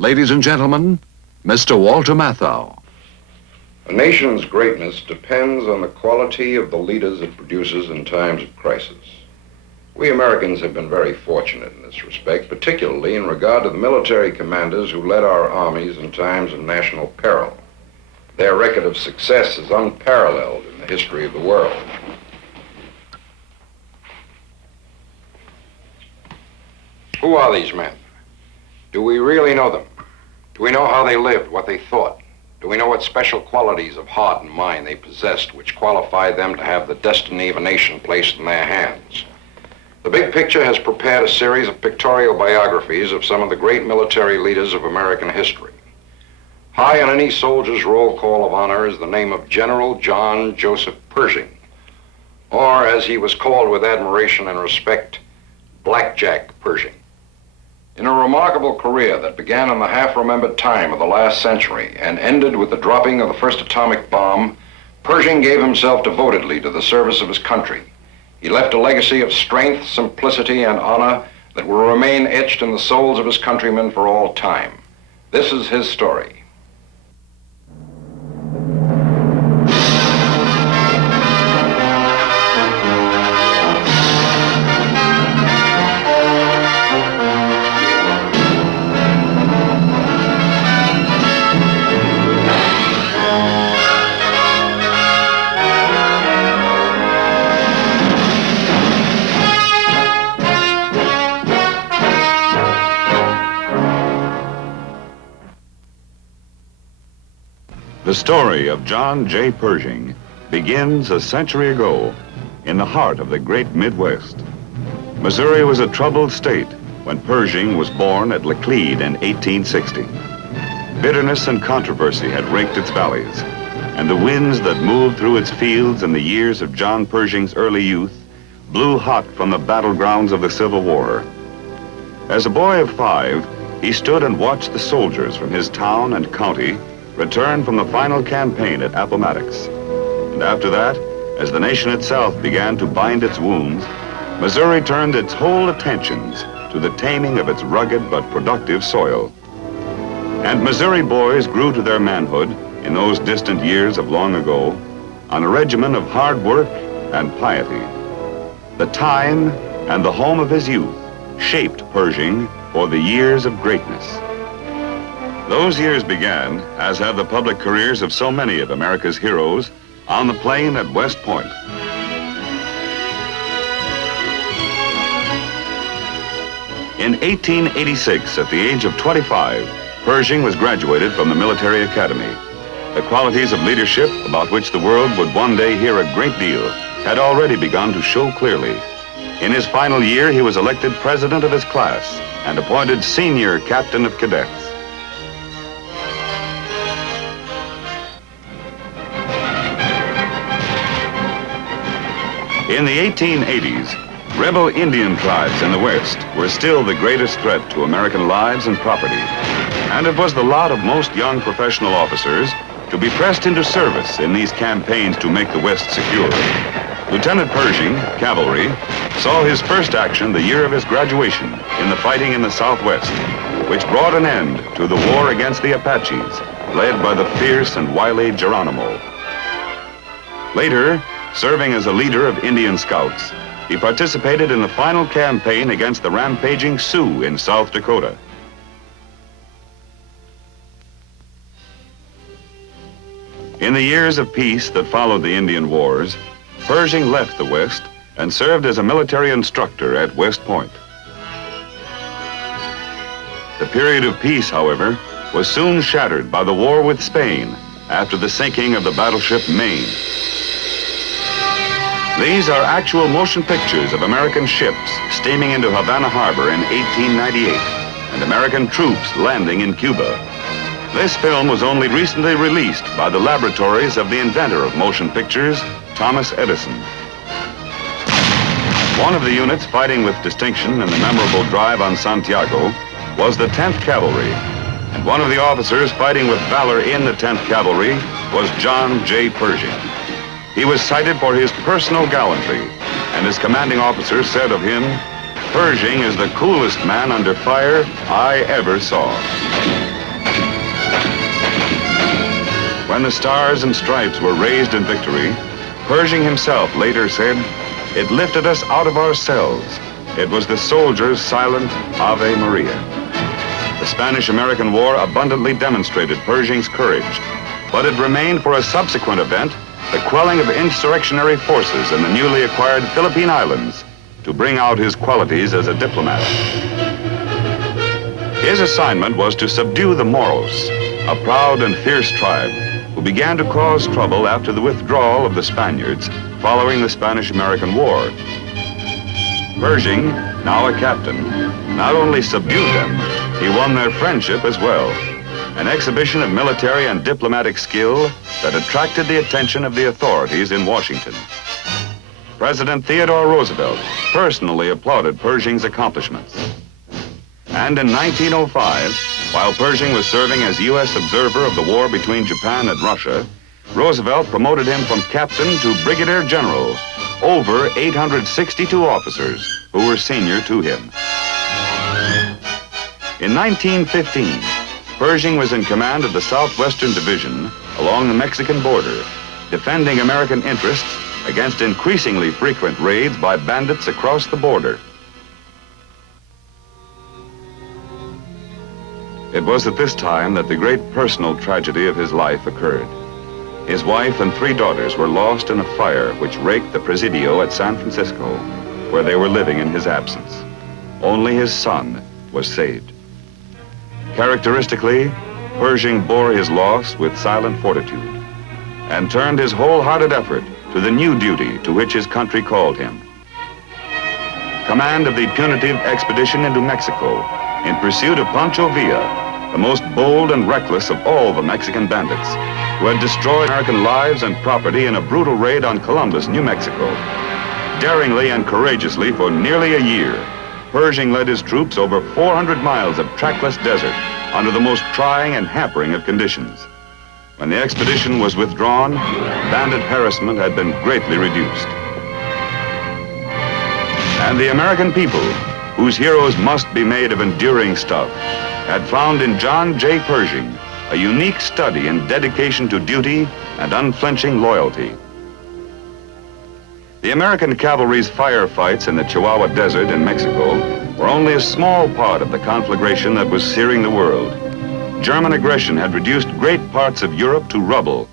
Ladies and gentlemen, Mr. Walter Matthau. A nation's greatness depends on the quality of the leaders it produces in times of crisis. We Americans have been very fortunate in this respect, particularly in regard to the military commanders who led our armies in times of national peril. Their record of success is unparalleled in the history of the world. Who are these men? Do we really know them? Do we know how they lived, what they thought? Do we know what special qualities of heart and mind they possessed which qualified them to have the destiny of a nation placed in their hands? The Big Picture has prepared a series of pictorial biographies of some of the great military leaders of American history. High on any soldier's roll call of honor is the name of General John Joseph Pershing, or as he was called with admiration and respect, Blackjack Pershing. In a remarkable career that began in the half-remembered time of the last century and ended with the dropping of the first atomic bomb, Pershing gave himself devotedly to the service of his country. He left a legacy of strength, simplicity, and honor that will remain etched in the souls of his countrymen for all time. This is his story. The story of John J. Pershing begins a century ago in the heart of the great Midwest. Missouri was a troubled state when Pershing was born at Laclede in 1860. Bitterness and controversy had raked its valleys, and the winds that moved through its fields in the years of John Pershing's early youth blew hot from the battlegrounds of the Civil War. As a boy of 5, he stood and watched the soldiers from his town and county return from the final campaign at Appomattox. And after that, as the nation itself began to bind its wounds, Missouri turned its whole attentions to the taming of its rugged but productive soil. And Missouri boys grew to their manhood in those distant years of long ago on a regimen of hard work and piety. The time and the home of his youth shaped Pershing for the years of greatness. Those years began, as have the public careers of so many of America's heroes, on the plain at West Point. In 1886, at the age of 25, Pershing was graduated from the military academy. The qualities of leadership about which the world would one day hear a great deal had already begun to show clearly. In his final year, he was elected president of his class and appointed senior captain of cadets. In the 1880s, rebel Indian tribes in the West were still the greatest threat to American lives and property. And it was the lot of most young professional officers to be pressed into service in these campaigns to make the West secure. Lieutenant Pershing, cavalry, saw his first action the year of his graduation in the fighting in the Southwest, which brought an end to the war against the Apaches, led by the fierce and wily Geronimo. Later, serving as a leader of Indian Scouts, he participated in the final campaign against the rampaging Sioux in South Dakota. In the years of peace that followed the Indian Wars, Pershing left the West and served as a military instructor at West Point. The period of peace, however, was soon shattered by the war with Spain after the sinking of the battleship Maine. These are actual motion pictures of American ships steaming into Havana Harbor in 1898 and American troops landing in Cuba. This film was only recently released by the laboratories of the inventor of motion pictures, Thomas Edison. One of the units fighting with distinction in the memorable drive on Santiago was the 10th Cavalry, and one of the officers fighting with valor in the 10th Cavalry was John J. Pershing. He was cited for his personal gallantry, and his commanding officer said of him, "Pershing is the coolest man under fire I ever saw." When the stars and stripes were raised in victory, Pershing himself later said, "It lifted us out of ourselves. It was the soldiers' silent Ave Maria." The Spanish-American War abundantly demonstrated Pershing's courage, but it remained for a subsequent event, the quelling of insurrectionary forces in the newly acquired Philippine Islands, to bring out his qualities as a diplomat. His assignment was to subdue the Moros, a proud and fierce tribe who began to cause trouble after the withdrawal of the Spaniards following the Spanish-American War. Pershing, now a captain, not only subdued them, he won their friendship as well. An exhibition of military and diplomatic skill that attracted the attention of the authorities in Washington. President Theodore Roosevelt personally applauded Pershing's accomplishments. And in 1905, while Pershing was serving as U.S. observer of the war between Japan and Russia, Roosevelt promoted him from captain to brigadier general, over 862 officers who were senior to him. In 1915, Pershing was in command of the Southwestern Division along the Mexican border, defending American interests against increasingly frequent raids by bandits across the border. It was at this time that the great personal tragedy of his life occurred. His wife and 3 daughters were lost in a fire which raked the Presidio at San Francisco, where they were living in his absence. Only his son was saved. Characteristically, Pershing bore his loss with silent fortitude and turned his wholehearted effort to the new duty to which his country called him. Command of the punitive expedition into Mexico in pursuit of Pancho Villa, the most bold and reckless of all the Mexican bandits, who had destroyed American lives and property in a brutal raid on Columbus, New Mexico. Daringly and courageously for nearly a year, Pershing led his troops over 400 miles of trackless desert under the most trying and hampering of conditions. When the expedition was withdrawn, bandit harassment had been greatly reduced. And the American people, whose heroes must be made of enduring stuff, had found in John J. Pershing a unique study in dedication to duty and unflinching loyalty. The American cavalry's firefights in the Chihuahua Desert in Mexico were only a small part of the conflagration that was searing the world. German aggression had reduced great parts of Europe to rubble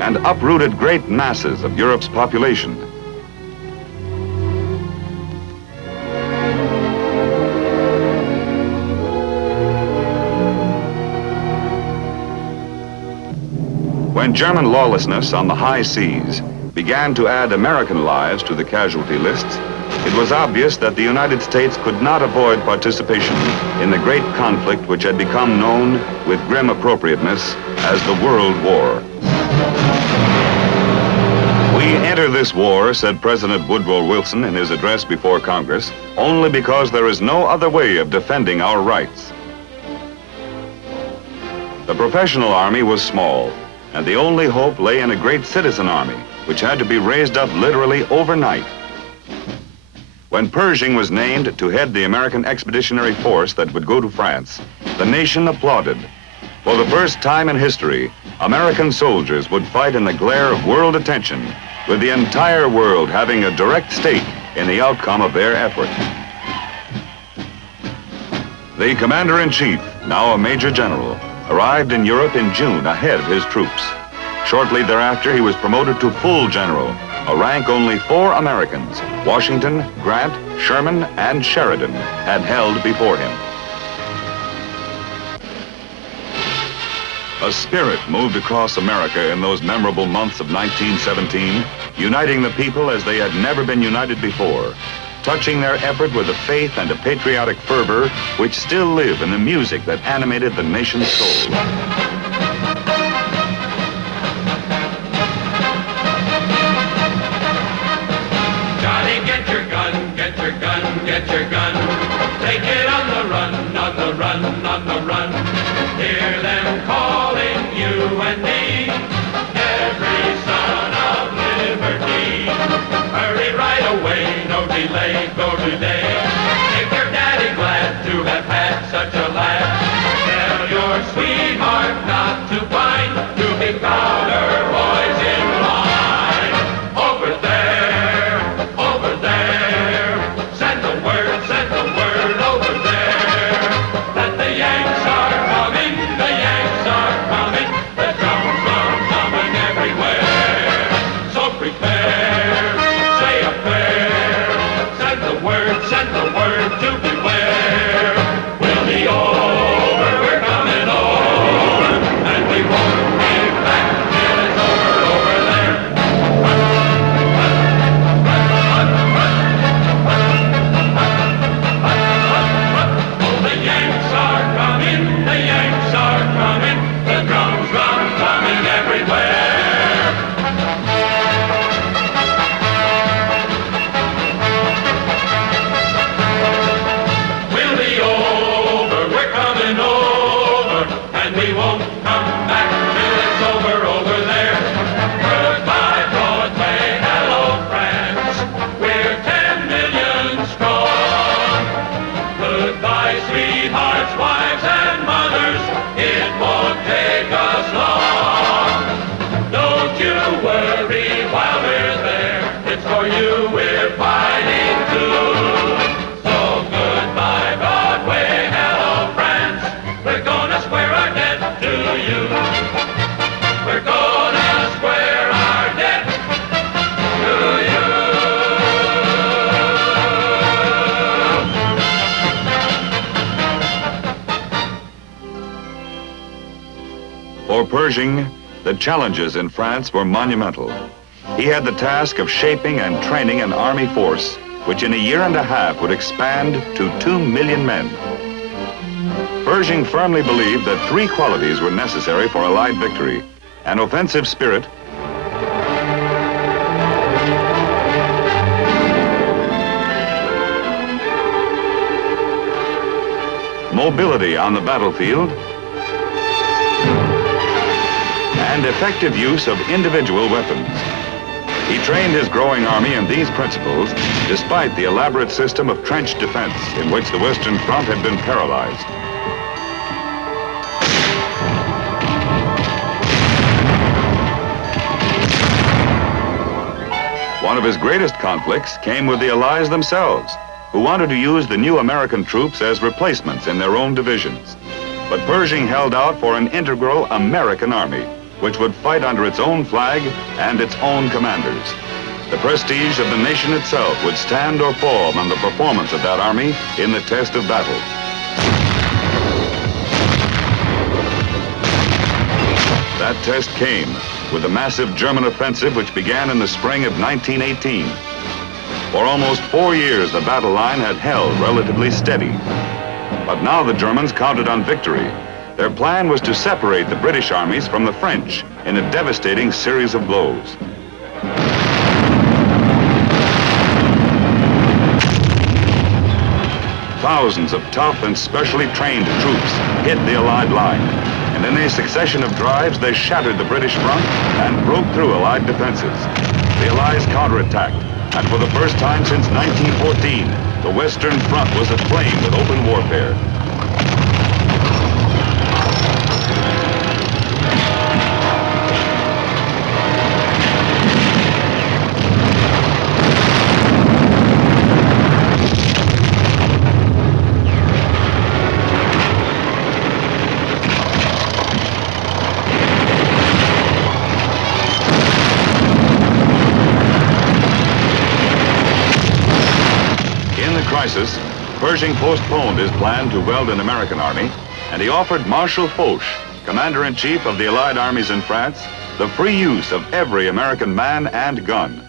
and uprooted great masses of Europe's population. When German lawlessness on the high seas began to add American lives to the casualty lists, it was obvious that the United States could not avoid participation in the great conflict which had become known with grim appropriateness as the World War. "We enter this war," said President Woodrow Wilson in his address before Congress, "only because there is no other way of defending our rights." The professional army was small, and the only hope lay in a great citizen army, which had to be raised up literally overnight. When Pershing was named to head the American expeditionary force that would go to France, the nation applauded. For the first time in history, American soldiers would fight in the glare of world attention, with the entire world having a direct stake in the outcome of their effort. The commander-in-chief, now a major general, arrived in Europe in June ahead of his troops. Shortly thereafter, he was promoted to full general, a rank only 4 Americans, Washington, Grant, Sherman, and Sheridan, had held before him. A spirit moved across America in those memorable months of 1917, uniting the people as they had never been united before, touching their effort with a faith and a patriotic fervor which still live in the music that animated the nation's soul. Johnny, get your gun, get your gun, get your gun. Take it on the run, on the run, on the run. Hear them calling you and me, every son of liberty. Hurry right away, no delay, go today. Take your daddy sweethearts, wives, and mothers, it won't take us long. Don't you worry while we're there, it's for you we're fighting too. So goodbye Broadway, hello France, we're gonna square our debt to you. We're gonna square our debt to you. For Pershing, the challenges in France were monumental. He had the task of shaping and training an army force which in a year and a half would expand to 2 million men. Pershing firmly believed that 3 qualities were necessary for Allied victory: an offensive spirit, mobility on the battlefield, and effective use of individual weapons. He trained his growing army in these principles, despite the elaborate system of trench defense in which the Western Front had been paralyzed. One of his greatest conflicts came with the Allies themselves, who wanted to use the new American troops as replacements in their own divisions. But Pershing held out for an integral American army, which would fight under its own flag and its own commanders. The prestige of the nation itself would stand or fall on the performance of that army in the test of battle. That test came with the massive German offensive which began in the spring of 1918. For almost 4 years, the battle line had held relatively steady. But now the Germans counted on victory. Their plan was to separate the British armies from the French in a devastating series of blows. Thousands of tough and specially trained troops hit the Allied line, and in a succession of drives, they shattered the British front and broke through Allied defenses. The Allies counterattacked, and for the first time since 1914, the Western Front was aflame with open warfare. Pershing postponed his plan to weld an American army, and he offered Marshal Foch, Commander-in-Chief of the Allied armies in France, the free use of every American man and gun.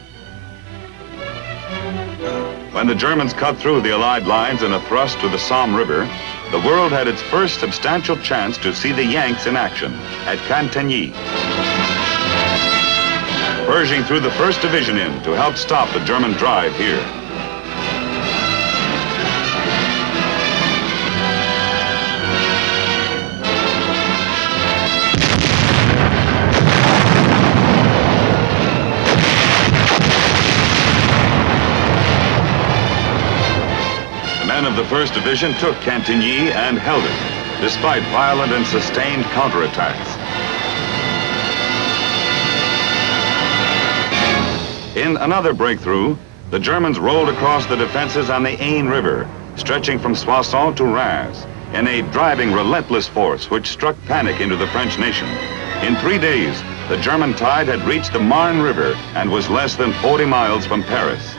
When the Germans cut through the Allied lines in a thrust to the Somme River, the world had its first substantial chance to see the Yanks in action at Cantigny. Pershing threw the 1st Division in to help stop the German drive here. Of the 1st Division took Cantigny and held it, despite violent and sustained counterattacks. In another breakthrough, the Germans rolled across the defenses on the Aisne River, stretching from Soissons to Reims, in a driving, relentless force which struck panic into the French nation. In 3 days, the German tide had reached the Marne River and was less than 40 miles from Paris.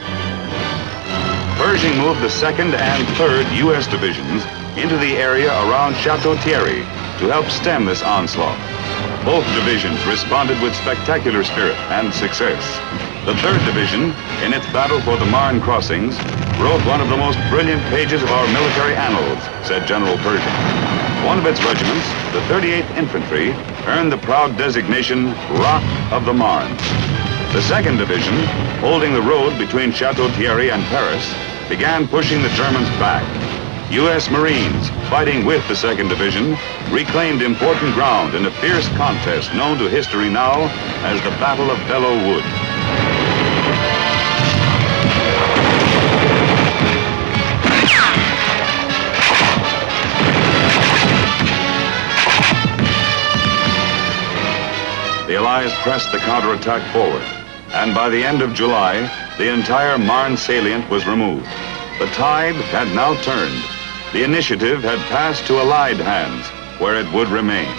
Pershing moved the 2nd and 3rd U.S. divisions into the area around Chateau Thierry to help stem this onslaught. Both divisions responded with spectacular spirit and success. The 3rd Division, in its battle for the Marne crossings, wrote one of the most brilliant pages of our military annals, said General Pershing. One of its regiments, the 38th Infantry, earned the proud designation Rock of the Marne. The 2nd Division, holding the road between Chateau Thierry and Paris, began pushing the Germans back. U.S. Marines, fighting with the 2nd Division, reclaimed important ground in a fierce contest known to history now as the Battle of Belleau Wood. Allies pressed the counterattack forward, and by the end of July, the entire Marne salient was removed. The tide had now turned. The initiative had passed to Allied hands, where it would remain.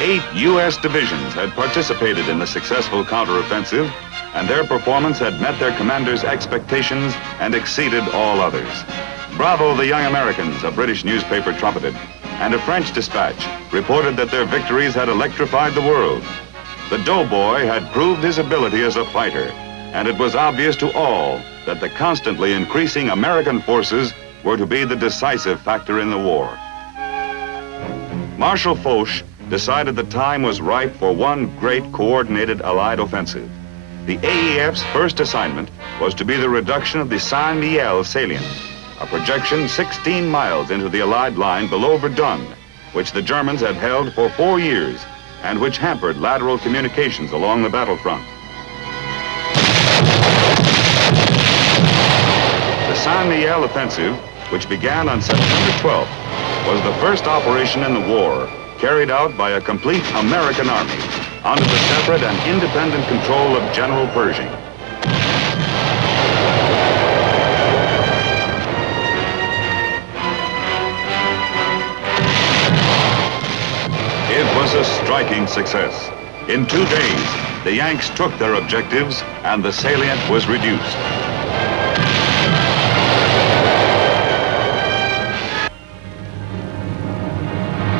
Eight U.S. divisions had participated in the successful counteroffensive, and their performance had met their commanders' expectations and exceeded all others. Bravo, the young Americans, a British newspaper trumpeted, and a French dispatch reported that their victories had electrified the world. The doughboy had proved his ability as a fighter, and it was obvious to all that the constantly increasing American forces were to be the decisive factor in the war. Marshal Foch decided the time was ripe for one great coordinated Allied offensive. The AEF's first assignment was to be the reduction of the Saint-Mihiel salient, a projection 16 miles into the Allied line below Verdun, which the Germans had held for 4 years and which hampered lateral communications along the battlefront. The Saint-Mihiel offensive, which began on September 12th, was the first operation in the war carried out by a complete American army under the separate and independent control of General Pershing. It was a striking success. In 2 days, the Yanks took their objectives and the salient was reduced.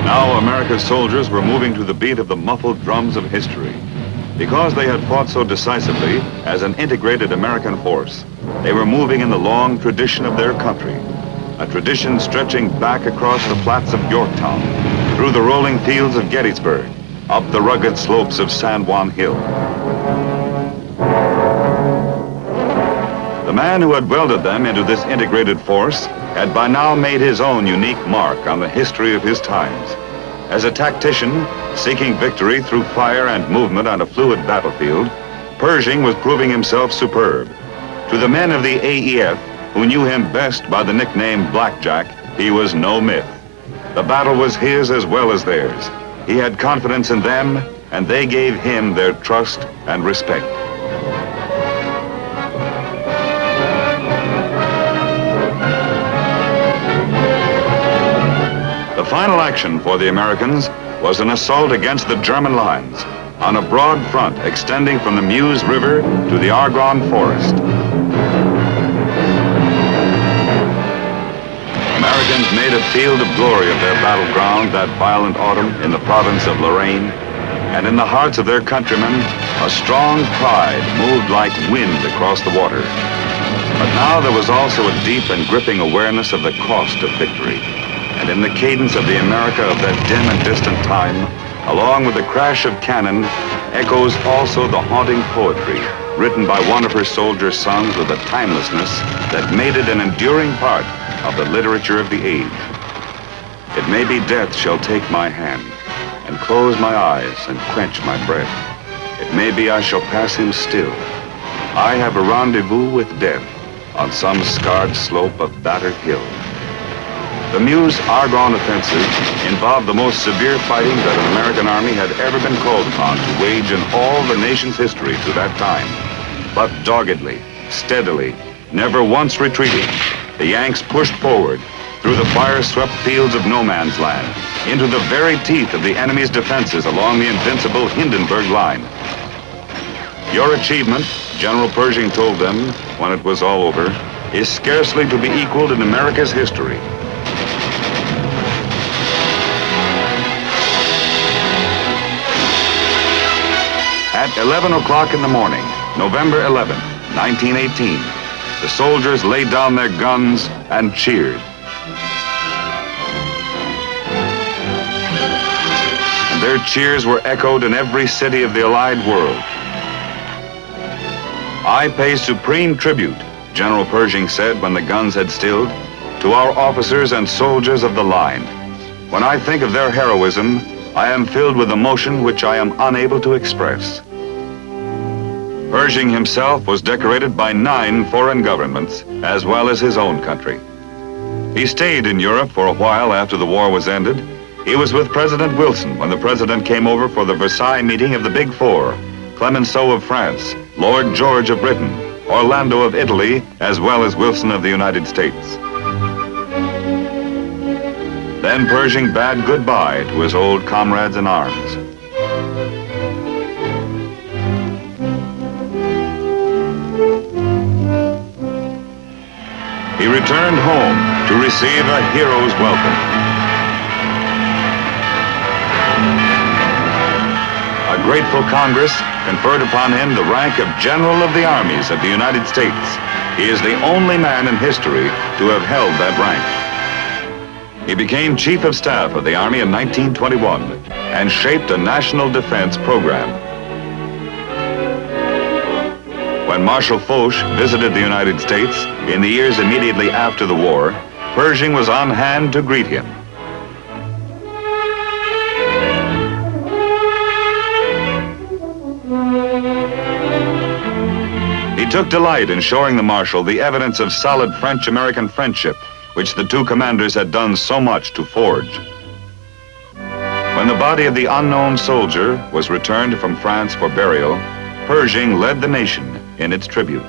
Now America's soldiers were moving to the beat of the muffled drums of history. Because they had fought so decisively as an integrated American force, they were moving in the long tradition of their country, a tradition stretching back across the flats of Yorktown, through the rolling fields of Gettysburg, up the rugged slopes of San Juan Hill. The man who had welded them into this integrated force had by now made his own unique mark on the history of his times. As a tactician, seeking victory through fire and movement on a fluid battlefield, Pershing was proving himself superb. To the men of the AEF, who knew him best by the nickname Blackjack, he was no myth. The battle was his as well as theirs. He had confidence in them, and they gave him their trust and respect. The final action for the Americans was an assault against the German lines on a broad front extending from the Meuse River to the Argonne forest. Americans made a field of glory of their battleground that violent autumn in the province of Lorraine, and in the hearts of their countrymen, a strong pride moved like wind across the water. But now there was also a deep and gripping awareness of the cost of victory. And in the cadence of the America of that dim and distant time, along with the crash of cannon, echoes also the haunting poetry written by one of her soldier sons with a timelessness that made it an enduring part of the literature of the age. It may be death shall take my hand and close my eyes and quench my breath. It may be I shall pass him still. I have a rendezvous with death on some scarred slope of battered hill. The Meuse-Argonne offensive involved the most severe fighting that an American army had ever been called upon to wage in all the nation's history to that time. But doggedly, steadily, never once retreating, the Yanks pushed forward through the fire-swept fields of no man's land, into the very teeth of the enemy's defenses along the invincible Hindenburg line. Your achievement, General Pershing told them when it was all over, is scarcely to be equaled in America's history. At 11 o'clock in the morning, November 11th, 1918, the soldiers laid down their guns and cheered. And their cheers were echoed in every city of the Allied world. I pay supreme tribute, General Pershing said when the guns had stilled, to our officers and soldiers of the line. When I think of their heroism, I am filled with emotion which I am unable to express. Pershing himself was decorated by 9 foreign governments, as well as his own country. He stayed in Europe for a while after the war was ended. He was with President Wilson when the president came over for the Versailles meeting of the Big Four: Clemenceau of France, Lord George of Britain, Orlando of Italy, as well as Wilson of the United States. Then Pershing bade goodbye to his old comrades in arms. He returned home to receive a hero's welcome. A grateful Congress conferred upon him the rank of General of the Armies of the United States. He is the only man in history to have held that rank. He became Chief of Staff of the Army in 1921 and shaped a national defense program. When Marshal Foch visited the United States in the years immediately after the war, Pershing was on hand to greet him. He took delight in showing the Marshal the evidence of solid French-American friendship, which the two commanders had done so much to forge. When the body of the unknown soldier was returned from France for burial, Pershing led the nation in its tribute.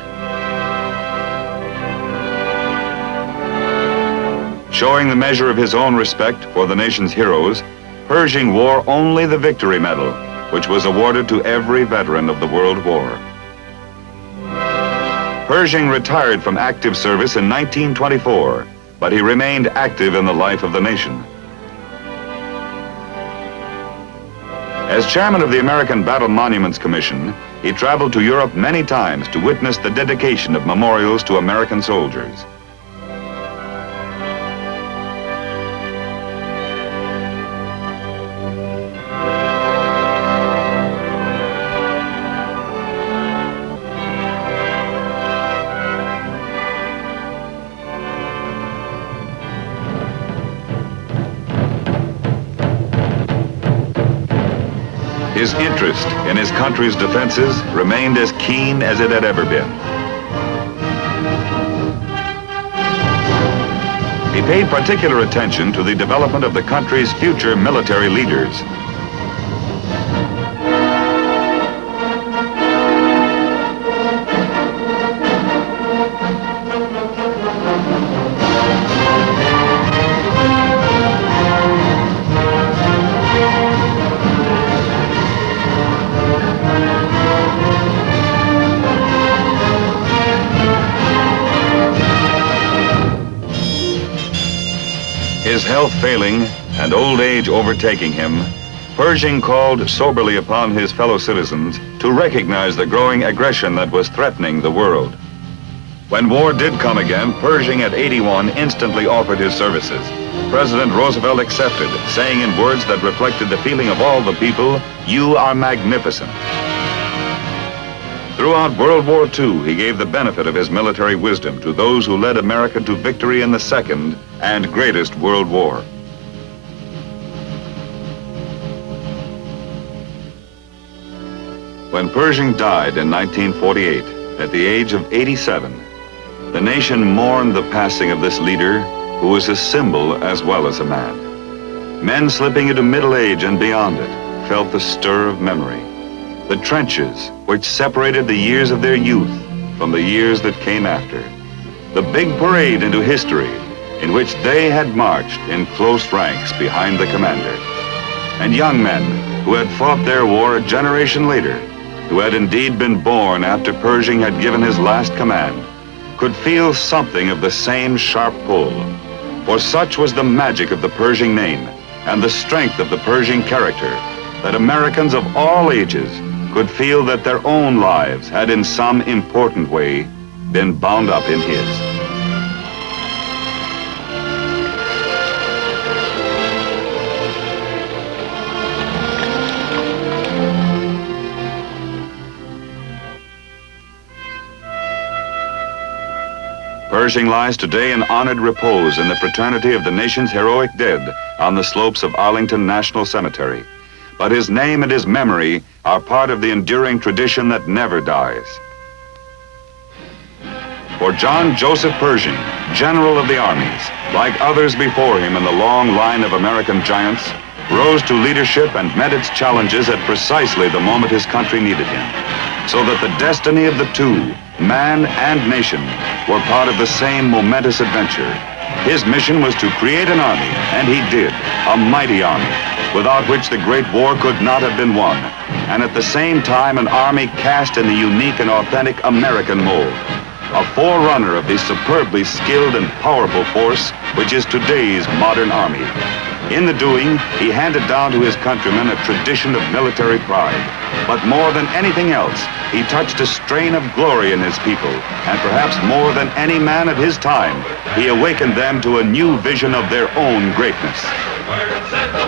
Showing the measure of his own respect for the nation's heroes, Pershing wore only the Victory Medal, which was awarded to every veteran of the World War. Pershing retired from active service in 1924, but he remained active in the life of the nation. As chairman of the American Battle Monuments Commission, he traveled to Europe many times to witness the dedication of memorials to American soldiers. His interest in his country's defenses remained as keen as it had ever been. He paid particular attention to the development of the country's future military leaders. His health failing and old age overtaking him, Pershing called soberly upon his fellow citizens to recognize the growing aggression that was threatening the world. When war did come again, Pershing at 81 instantly offered his services. President Roosevelt accepted, saying in words that reflected the feeling of all the people, "You are magnificent." Throughout World War II, he gave the benefit of his military wisdom to those who led America to victory in the Second and greatest World War. When Pershing died in 1948, at the age of 87, the nation mourned the passing of this leader who was a symbol as well as a man. Men slipping into middle age and beyond it felt the stir of memory. The trenches which separated the years of their youth from the years that came after. The big parade into history in which they had marched in close ranks behind the commander. And young men who had fought their war a generation later, who had indeed been born after Pershing had given his last command, could feel something of the same sharp pull. For such was the magic of the Pershing name and the strength of the Pershing character that Americans of all ages could feel that their own lives had in some important way been bound up in his. Pershing lies today in honored repose in the fraternity of the nation's heroic dead on the slopes of Arlington National Cemetery. But his name and his memory are part of the enduring tradition that never dies. For For John Joseph Pershing, General of the Armies, like others before him in the long line of American giants, rose to leadership and met its challenges at precisely the moment his country needed him. So that the destiny of the two, man and nation, were part of the same momentous adventure. His mission was to create an army, and he did, a mighty army, without which the Great War could not have been won, and at the same time an army cast in the unique and authentic American mold, a forerunner of the superbly skilled and powerful force which is today's modern army. In the doing, he handed down to his countrymen a tradition of military pride. But more than anything else, he touched a strain of glory in his people, and perhaps more than any man of his time, he awakened them to a new vision of their own greatness. Word said the